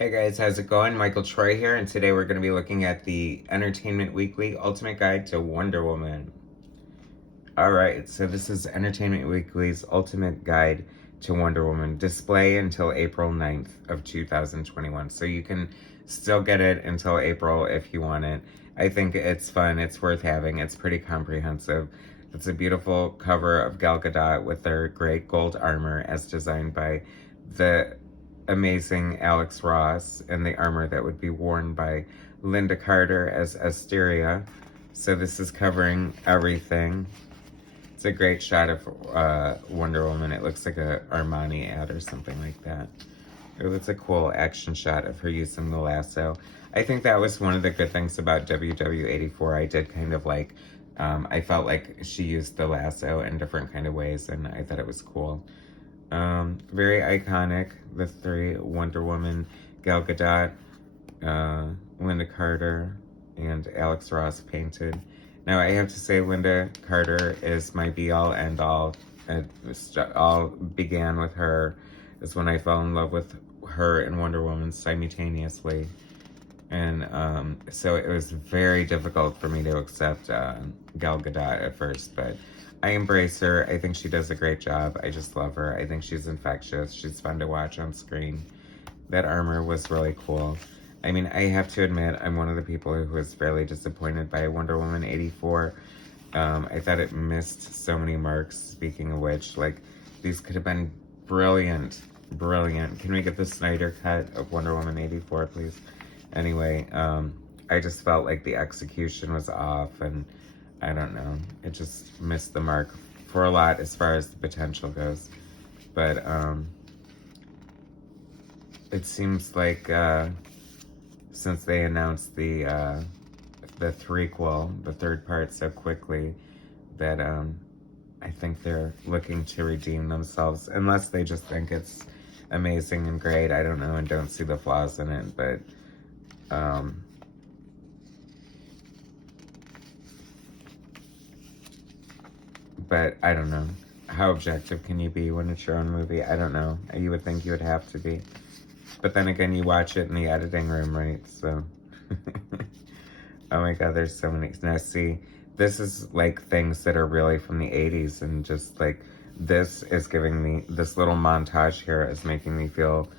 Hey guys, how's it going? Michael Troy here, and today we're going to be looking at the Entertainment Weekly Ultimate Guide to Wonder Woman. Alright, so this is Entertainment Weekly's Ultimate Guide to Wonder Woman. Display until April 9th of 2021. So you can still get it until April if you want it. I think it's fun, it's worth having, it's pretty comprehensive. It's a beautiful cover of Gal Gadot with her great gold armor as designed by the amazing Alex Ross, and the armor that would be worn by Lynda Carter as Asteria. So this is covering everything. It's a great shot of Wonder Woman. It looks like a Armani ad or something like that. It's a cool action shot of her using the lasso. I think that was one of the good things about WW84. I did kind of like, I felt like she used the lasso in different kind of ways, and I thought it was cool. Very iconic, the three: Wonder Woman, Gal Gadot, Lynda Carter, and Alex Ross painted. Now I have to say Lynda Carter is my be-all, end-all. It all began with her. Is when I fell in love with her and Wonder Woman simultaneously. And so it was very difficult for me to accept Gal Gadot at first, but I embrace her. I think she does a great job. I just love her. I think she's infectious. She's fun to watch on screen. That armor was really cool. I mean, I have to admit, I'm one of the people who was fairly disappointed by Wonder Woman 84. I thought it missed so many marks, speaking of which. Like, these could have been brilliant. Brilliant. Can we get the Snyder cut of Wonder Woman 84, please? Anyway, I just felt like the execution was off, and I don't know. It just missed the mark for a lot as far as the potential goes. But it seems like since they announced the threequel, the third part, so quickly, that I think they're looking to redeem themselves, unless they just think it's amazing and great. I don't know, and don't see the flaws in it, but I don't know. How objective can you be when it's your own movie? I don't know. You would think you would have to be. But then again, you watch it in the editing room, right? So, oh my God, there's so many. Now see, this is like things that are really from the 80s, and just like, this is giving me, this little montage here is making me feel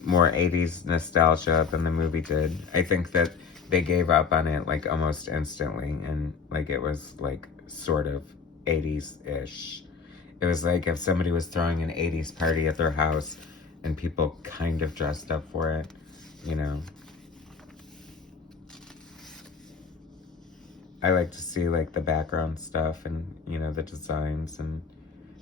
more 80s nostalgia than the movie did. I think that they gave up on it like almost instantly, and like it was like sort of 80s-ish. It was like if somebody was throwing an 80s party at their house and people kind of dressed up for it, you know. I like to see like the background stuff and, you know, the designs, and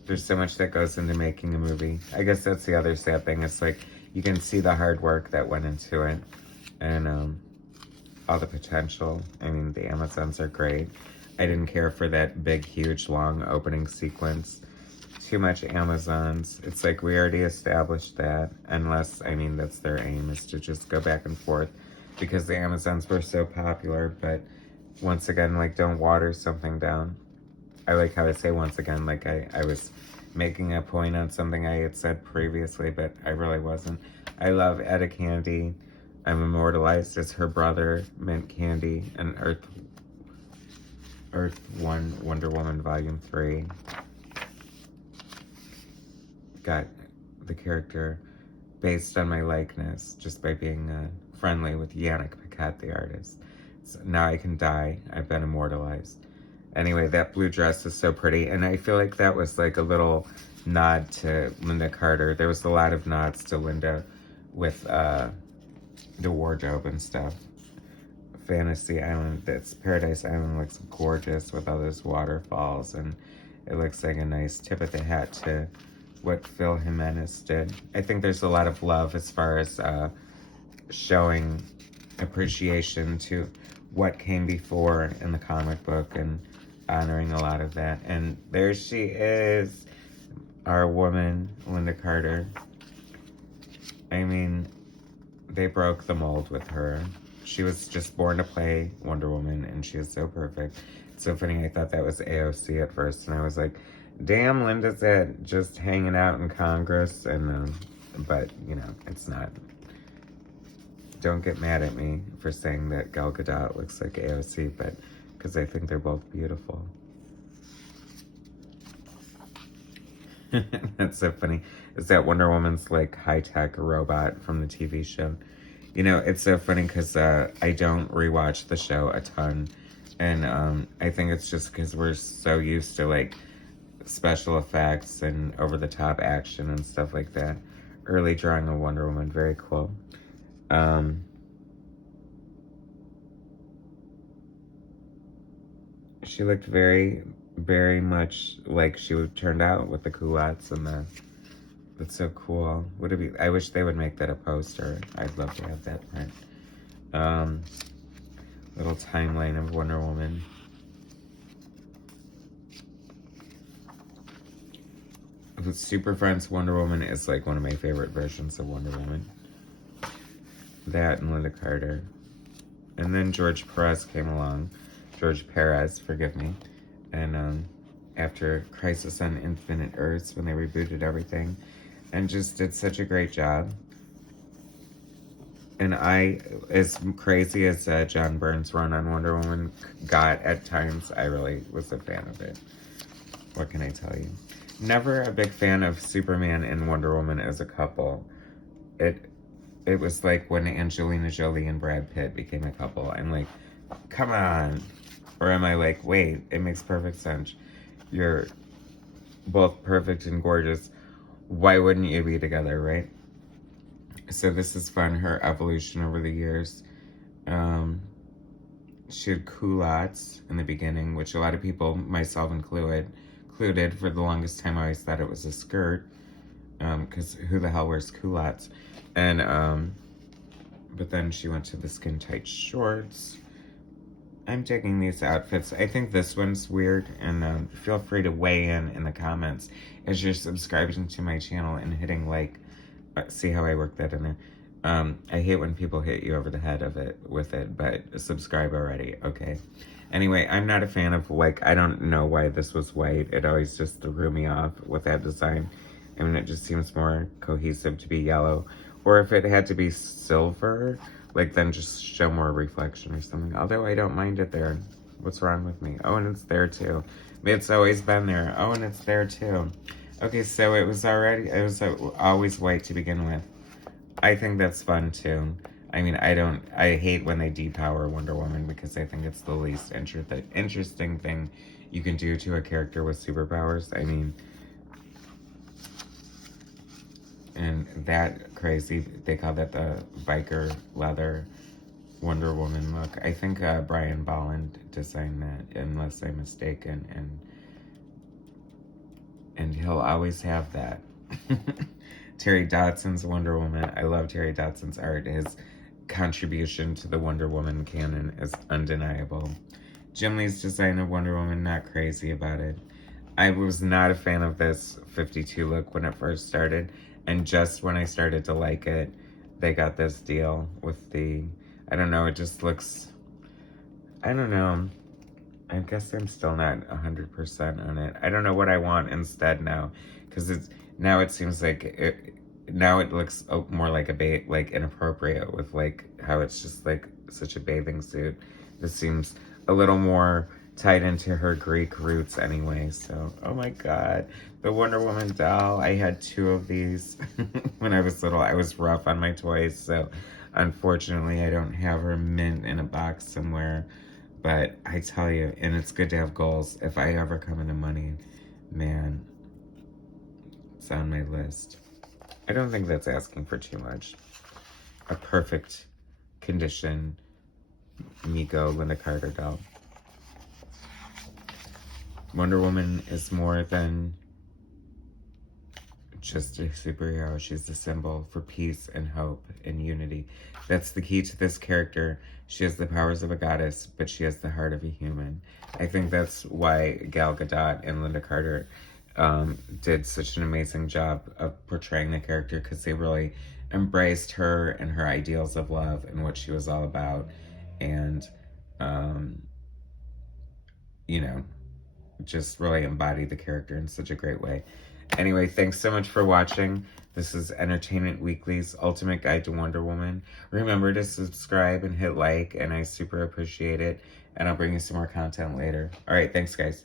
there's so much that goes into making a movie. I guess that's the other sad thing. It's like you can see the hard work that went into it, and all the potential. I mean, the Amazons are great. I didn't care for that big, huge, long opening sequence. Too much Amazons. It's like we already established that, unless, I mean, that's their aim, is to just go back and forth because the Amazons were so popular. But once again, like, don't water something down. I like how I say once again, like I was making a point on something I had said previously, but I really wasn't. I love Etta Candy. I'm immortalized as her brother, Mint Candy, and Earth 1, Wonder Woman Volume 3. Got the character based on my likeness just by being friendly with Yannick Paquette, the artist. So now I can die. I've been immortalized. Anyway, that blue dress is so pretty, and I feel like that was like a little nod to Lynda Carter. There was a lot of nods to Lynda with the wardrobe and stuff. Fantasy Island, that's Paradise Island, looks gorgeous with all those waterfalls, and it looks like a nice tip of the hat to what Phil Jimenez did. I think there's a lot of love as far as showing appreciation to what came before in the comic book and honoring a lot of that. And there she is, our woman, Lynda Carter. I mean, they broke the mold with her. She was just born to play Wonder Woman, and she is so perfect. It's so funny, I thought that was AOC at first, and I was like, damn, Lynda's just hanging out in Congress, and but, you know, it's not. don't get mad at me for saying that Gal Gadot looks like AOC, but because I think they're both beautiful. That's so funny. Is that Wonder Woman's like high-tech robot from the TV show? You know, it's so funny because I don't rewatch the show a ton. And I think it's just because we're so used to like special effects and over-the-top action and stuff like that. Early drawing of Wonder Woman, very cool. She looked very, very much like she turned out with the culottes and the. That's so cool. Would it be? I wish they would make that a poster. I'd love to have that print. Little timeline of Wonder Woman. With Superfriends, Wonder Woman is like one of my favorite versions of Wonder Woman. That and Lynda Carter. And then George Perez came along. George Perez, forgive me. And after Crisis on Infinite Earths, when they rebooted everything, and just did such a great job. And I, as crazy as John Byrne's run on Wonder Woman got at times, I really was a fan of it. What can I tell you? Never a big fan of Superman and Wonder Woman as a couple. It was like when Angelina Jolie and Brad Pitt became a couple. I'm like, come on. Or am I like, wait, it makes perfect sense. You're both perfect and gorgeous. Why wouldn't you be together, right? So this is fun, her evolution over the years. She had culottes in the beginning, which a lot of people, myself included, for the longest time I always thought it was a skirt. Because who the hell wears culottes? And, but then she went to the skin-tight shorts. I'm digging these outfits. I think this one's weird, and feel free to weigh in the comments as you're subscribing to my channel and hitting like. See how I work that in there. I hate when people hit you over the head with it, but subscribe already, okay? Anyway, I'm not a fan of like, I don't know why this was white. It always just threw me off with that design. I mean, it just seems more cohesive to be yellow. Or if it had to be silver, like then just show more reflection or something. Although I don't mind it there. What's wrong with me? Oh, and it's there too. It's always been there. Oh, and it's there too. Okay, so it was always white to begin with. I think that's fun too. I mean, I hate when they depower Wonder Woman because I think it's the least interesting thing you can do to a character with superpowers. I mean, and that crazy, they call that the biker leather Wonder Woman look. I think Brian Bolland designed that, unless I'm mistaken, and he'll always have that. Terry Dodson's Wonder Woman. I love Terry Dodson's art. His contribution to the Wonder Woman canon is undeniable. Jim Lee's design of Wonder Woman, not crazy about it. I was not a fan of this 52 look when it first started, and just when I started to like it, they got this deal with the, I don't know, it just looks, I don't know. I guess I'm still not 100% on it. I don't know what I want instead now, because now it seems like now it looks more like like inappropriate with like how it's just like such a bathing suit. This seems a little more tied into her Greek roots anyway. So, oh my God, the Wonder Woman doll. I had 2 of these when I was little. I was rough on my toys, so unfortunately I don't have her mint in a box somewhere. But I tell you, and it's good to have goals. If I ever come into money, man, it's on my list. I don't think that's asking for too much. A perfect condition Miko Lynda Carter doll. Wonder Woman is more than just a superhero. She's a symbol for peace and hope and unity. That's the key to this character. She has the powers of a goddess, but she has the heart of a human. I think that's why Gal Gadot and Lynda Carter did such an amazing job of portraying the character, because they really embraced her and her ideals of love and what she was all about. And, you know, just really embodied the character in such a great way. Anyway, thanks so much for watching. This is Entertainment Weekly's Ultimate Guide to Wonder Woman. Remember to subscribe and hit like, and I super appreciate it. And I'll bring you some more content later. All right, thanks, guys.